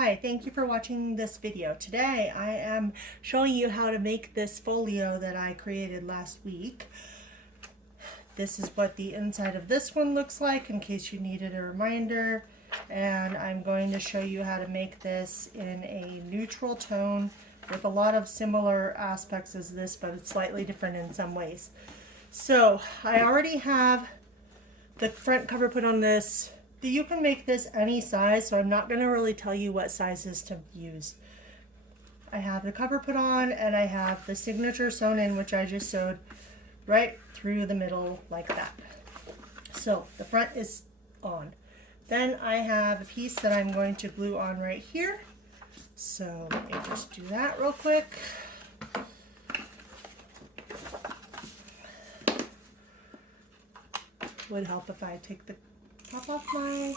Hi, thank you for watching this video. Today I am showing you how to make this folio that I created last week. This is what the inside of this one looks like in case you needed a reminder. And I'm going to show you how to make this in a neutral tone with a lot of similar aspects as this, but it's slightly different in some ways. So I already have the front cover put on this. You can make this any size, so I'm not going to really tell you what sizes to use. I have the cover put on and I have the signature sewn in, which I just sewed right through the middle like that. So the front is on. Then I have a piece that I'm going to glue on right here. So let me just do that real quick. Would help if I take the top off my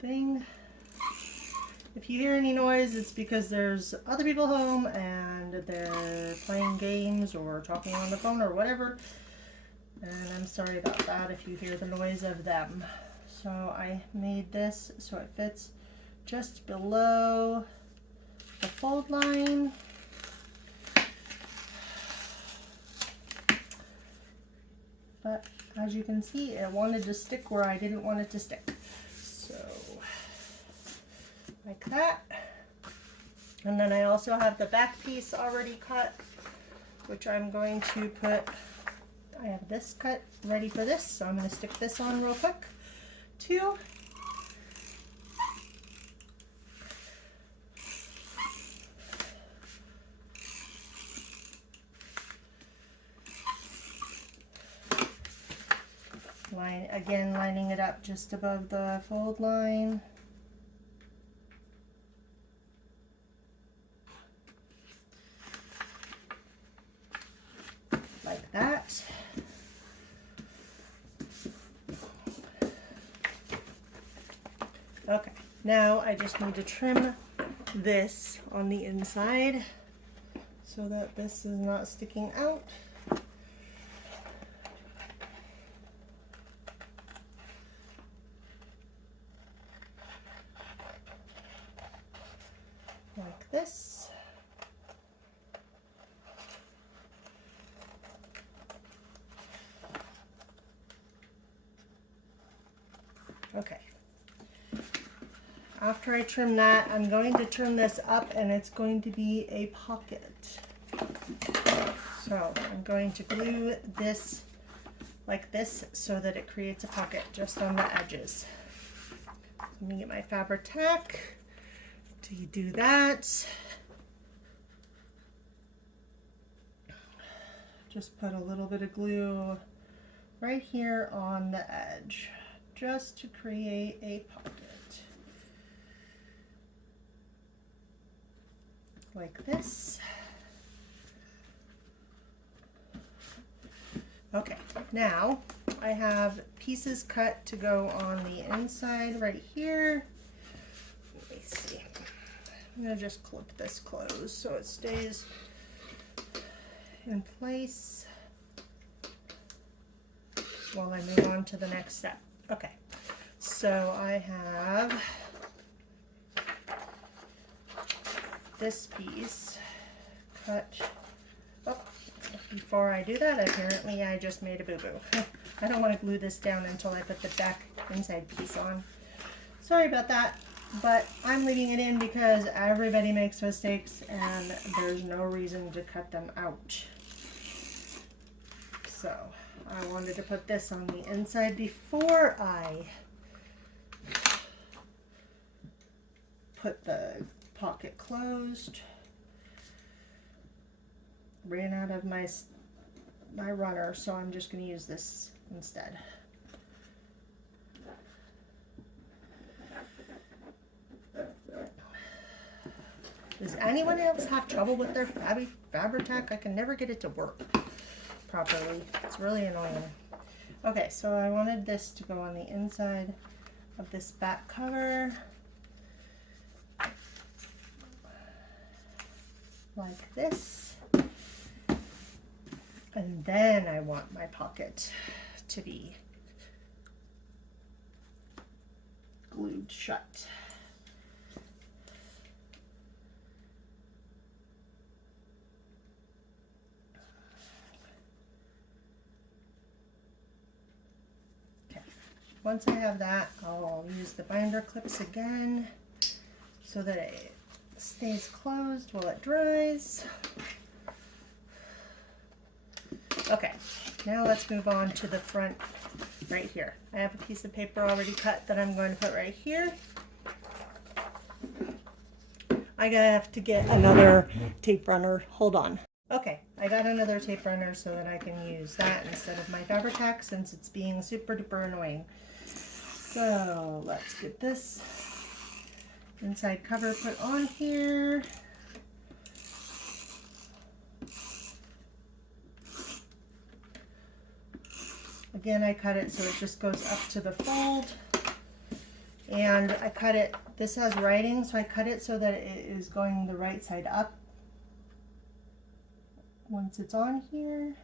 thing. If you hear any noise, it's because there's other people home and they're playing games or talking on the phone or whatever. And I'm sorry about that if you hear the noise of them. So I made this so it fits just below the fold line. But as you can see, it wanted to stick where I didn't want it to stick. So, like that. And then I also have the back piece already cut, which I'm going to put, I have this cut ready for this, so I'm going to stick this on real quick too. Again, lining it up just above the fold line. Like that. Okay, now I just need to trim this on the inside so that this is not sticking out. Like this. Okay. After I trim that, I'm going to turn this up and it's going to be a pocket. So I'm going to glue this like this so that it creates a pocket just on the edges. Let me get my fabric tack to do that. Just put a little bit of glue right here on the edge just to create a pocket. Like this. Okay, now I have pieces cut to go on the inside right here. Let me see. I'm going to just clip this closed so it stays in place while I move on to the next step. Okay, so I have this piece cut. Oh, before I do that, apparently I just made a boo-boo. I don't want to glue this down until I put the back inside piece on. Sorry about that. But I'm leaving it in because everybody makes mistakes and there's no reason to cut them out. So I wanted to put this on the inside before I put the pocket closed. Ran out of my runner, so I'm just going to use this instead. Does anyone else have trouble with their fabric tack? I can never get it to work properly. It's really annoying. Okay, so I wanted this to go on the inside of this back cover. Like this. And then I want my pocket to be glued shut. once I have that, I'll use the binder clips again so that it stays closed while it dries. Okay, now let's move on to the front right here. I have a piece of paper already cut that I'm going to put right here. I have to get another tape runner. Hold on. Okay, I got another tape runner so that I can use that instead of my Fabri-Tac since it's being super duper annoying. So let's get this inside cover put on here. Again, I cut it so it just goes up to the fold. And I cut it, this has writing, so I cut it so that it is going the right side up once it's on here.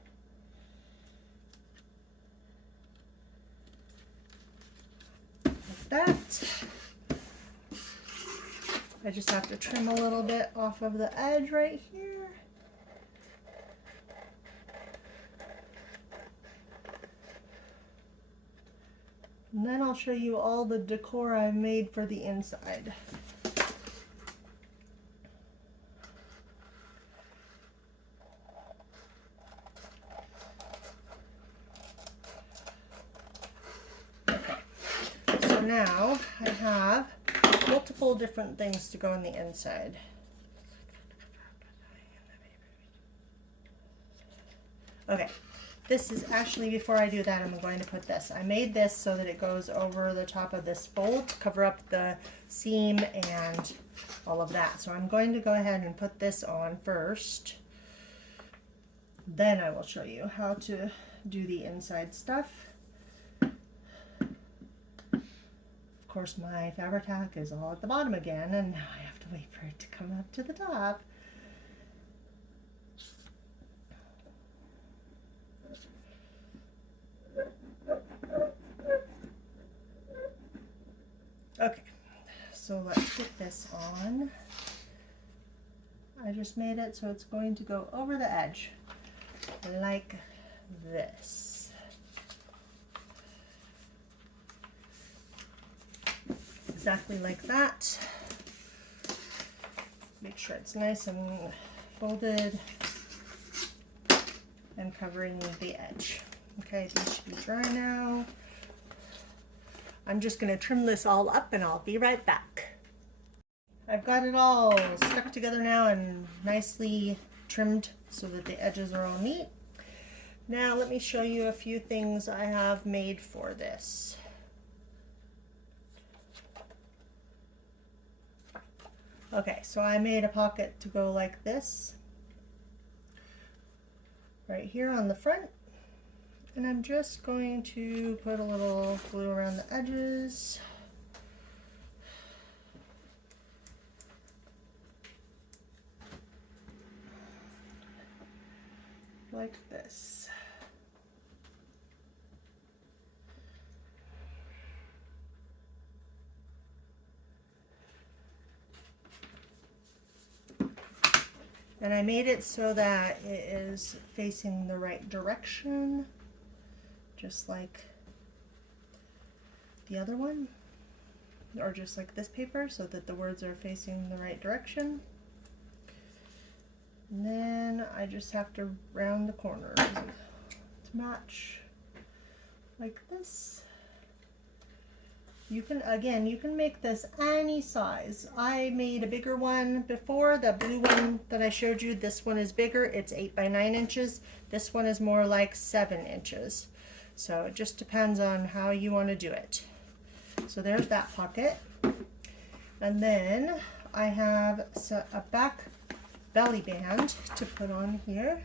Like that. I just have to trim a little bit off of the edge right here. And then I'll show you all the decor I've made for the inside. Okay, so now I have multiple different things to go on the inside. Okay. This is actually, before I do that, I'm going to put this. I made this so that it goes over the top of this fold to cover up the seam and all of that. So I'm going to go ahead and put this on first. Then I will show you how to do the inside stuff. Of course, my Fabri-Tac is all at the bottom again, and now I have to wait for it to come up to the top. Okay, so let's get this on. I just made it so it's going to go over the edge like this. Exactly like that. Make sure it's nice and folded and covering the edge. Okay, these should be dry now. I'm just going to trim this all up and I'll be right back. I've got it all stuck together now and nicely trimmed so that the edges are all neat. Now let me show you a few things I have made for this. Okay, so I made a pocket to go like this, right here on the front. And I'm just going to put a little glue around the edges. Like this. And I made it so that it is facing the right direction, just like the other one, or just like this paper, so that the words are facing the right direction. And then I just have to round the corners to match like this. You can, again, you can make this any size. I made a bigger one before, the blue one that I showed you. This one is bigger, it's 8 by 9 inches. This one is more like 7 inches. So it just depends on how you want to do it. So there's that pocket. And then I have a back belly band to put on here.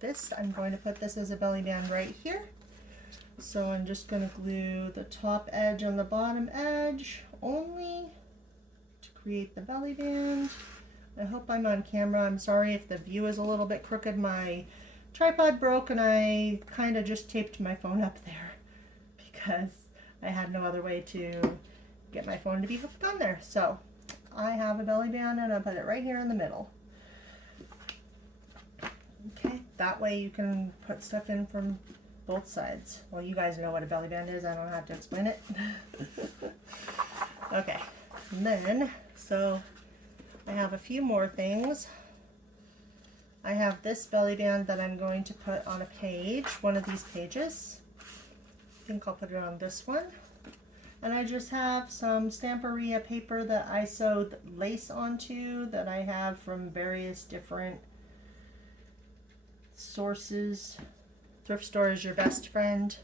This, I'm going to put this as a belly band right here. So I'm just going to glue the top edge on the bottom edge only to create the belly band. I hope I'm on camera. I'm sorry if the view is a little bit crooked. My tripod broke and I kind of just taped my phone up there because I had no other way to get my phone to be hooked on there. So I have a belly band and I put it right here in the middle. Okay, that way you can put stuff in from both sides. Well, you guys know what a belly band is. I don't have to explain it. Okay, and then, so I have a few more things. I have this belly band that I'm going to put on a page, one of these pages. I think I'll put it on this one. And I just have some Stamperia paper that I sewed lace onto that I have from various different sources. Thrift store is your best friend.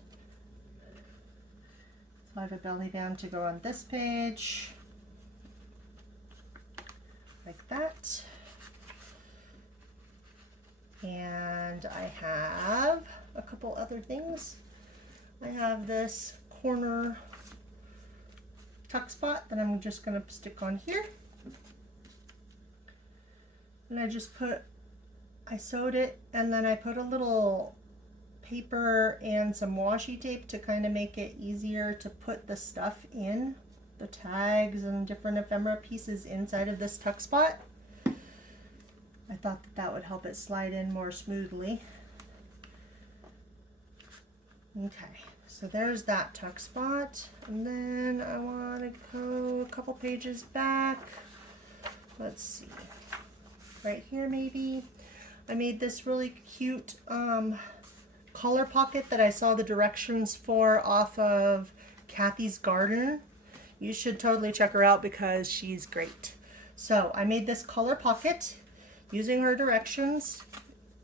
So I have a belly band to go on this page, like that. And I have a couple other things. I have this corner tuck spot that I'm just going to stick on here. And I sewed it, and then I put a little paper and some washi tape to kind of make it easier to put the stuff in, the tags and different ephemera pieces inside of this tuck spot. I thought that that would help it slide in more smoothly. Okay, so there's that tuck spot. And then I want to go a couple pages back. Let's see. Right here maybe. I made this really cute collar pocket that I saw the directions for off of Kathy's Garden. You should totally check her out because she's great. So I made this collar pocket using her directions,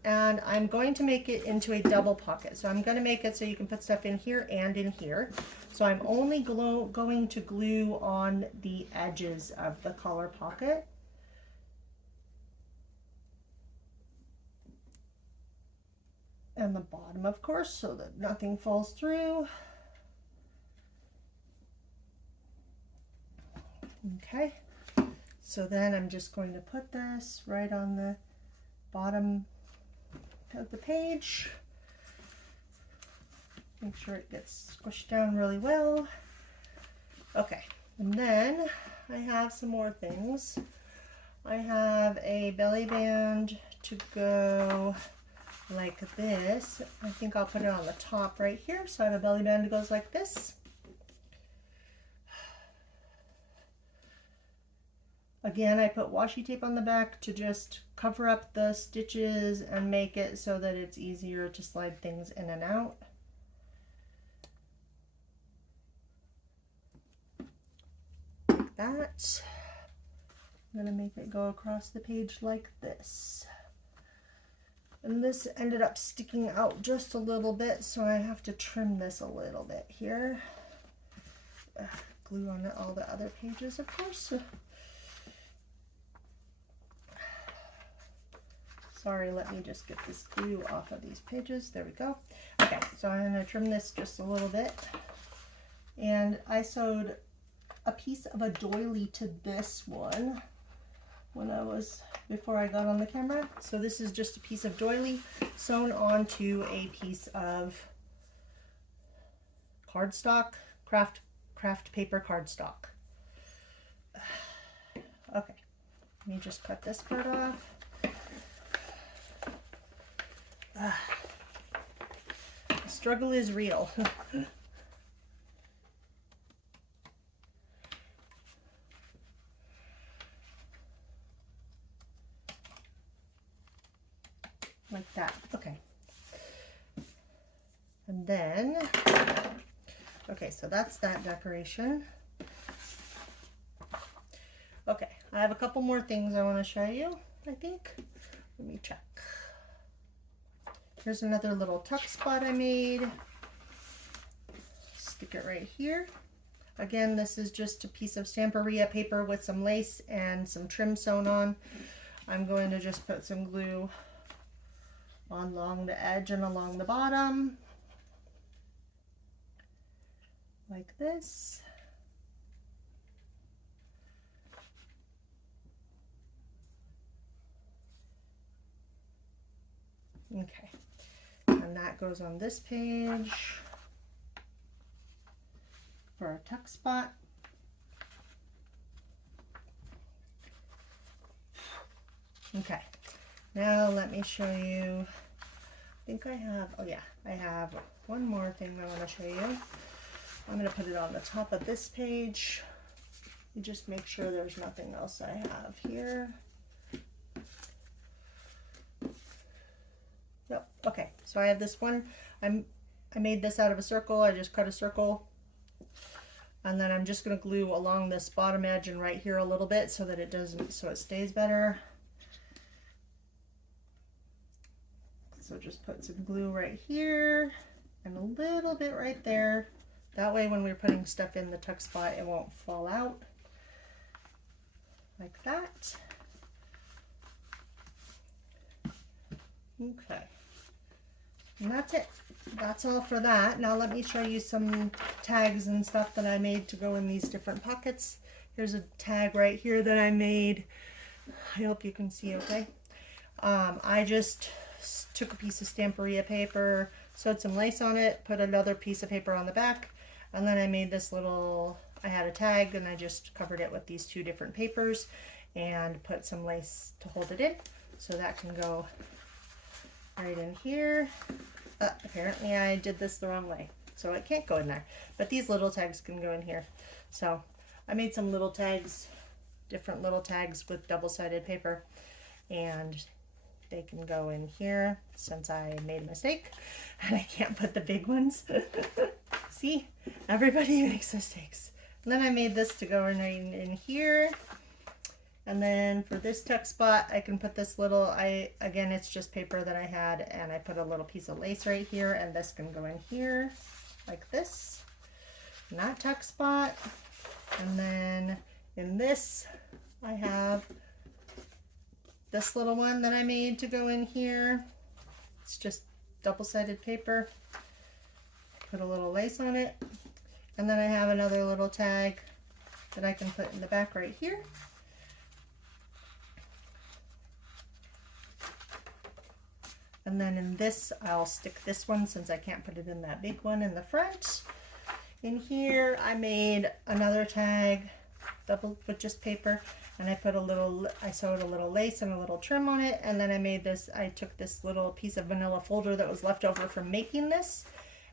and I'm going to make it into a double pocket. So I'm going to make it so you can put stuff in here and in here. So I'm only going to glue on the edges of the collar pocket. And the bottom, of course, so that nothing falls through. Okay. So then I'm just going to put this right on the bottom of the page. Make sure it gets squished down really well. Okay, and then I have some more things. I have a belly band to go like this. I think I'll put it on the top right here. So I have a belly band that goes like this. Again, I put washi tape on the back to just cover up the stitches and make it so that it's easier to slide things in and out. Like that. I'm going to make it go across the page like this. And this ended up sticking out just a little bit, so I have to trim this a little bit here. Glue on all the other pages, of course. Sorry, let me just get this glue off of these pages. There we go. Okay, so I'm going to trim this just a little bit. And I sewed a piece of a doily to this one before I got on the camera. So this is just a piece of doily sewn onto a piece of cardstock, craft paper cardstock. Okay, let me just cut this part off. The struggle is real. Like that. Okay. And then, okay, so that's that decoration. Okay, I have a couple more things I want to show you, I think. Let me check. Here's another little tuck spot I made. Stick it right here. Again, this is just a piece of Stamperia paper with some lace and some trim sewn on. I'm going to just put some glue along the edge and along the bottom, like this. Okay, and that goes on this page for a tuck spot. Okay, now let me show you think I have, oh yeah, I have one more thing I want to show you. I'm going to put it on the top of this page. You just make sure there's nothing else I have here. Yep, okay, so I have this one. I made this out of a circle. I just cut a circle. And then I'm just going to glue along this bottom edge and right here a little bit so that it doesn't, so it stays better. So just put some glue right here and a little bit right there. That way when we're putting stuff in the tuck spot, it won't fall out. Like that. Okay. And that's it. That's all for that. Now let me show you some tags and stuff that I made to go in these different pockets. Here's a tag right here that I made. I hope you can see okay. I just took a piece of Stamperia paper, sewed some lace on it, put another piece of paper on the back, and then I made this little, I had a tag and I just covered it with these two different papers and put some lace to hold it in. So that can go right in here. Apparently I did this the wrong way, so it can't go in there. But these little tags can go in here. So I made some little tags, different little tags with double-sided paper, and they can go in here since I made a mistake and I can't put the big ones. See, everybody makes mistakes. And then I made this to go in here. And then for this tuck spot, I can put this little, again, it's just paper that I had, and I put a little piece of lace right here, and this can go in here like this, in that tuck spot. And then in this, I have this little one that I made to go in here. It's just double-sided paper. Put a little lace on it. And then I have another little tag that I can put in the back right here. And then in this, I'll stick this one since I can't put it in that big one in the front. In here, I made another tag, double with just paper, and I put a little, I sewed a little lace and a little trim on it, and then I made this, I took this little piece of vanilla folder that was left over from making this,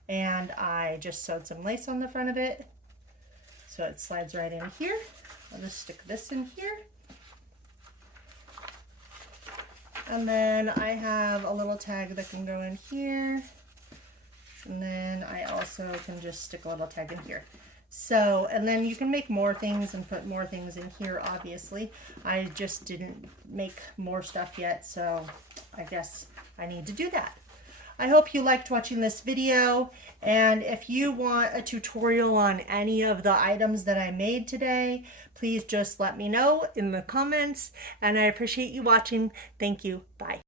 and I just sewed some lace on the front of it, so it slides right in here. I'll just stick this in here. And then I have a little tag that can go in here. And then I also can just stick a little tag in here. So, and then you can make more things and put more things in here, obviously. I just didn't make more stuff yet, so I guess I need to do that. I hope you liked watching this video, and if you want a tutorial on any of the items that I made today, please just let me know in the comments, and I appreciate you watching. Thank you. Bye.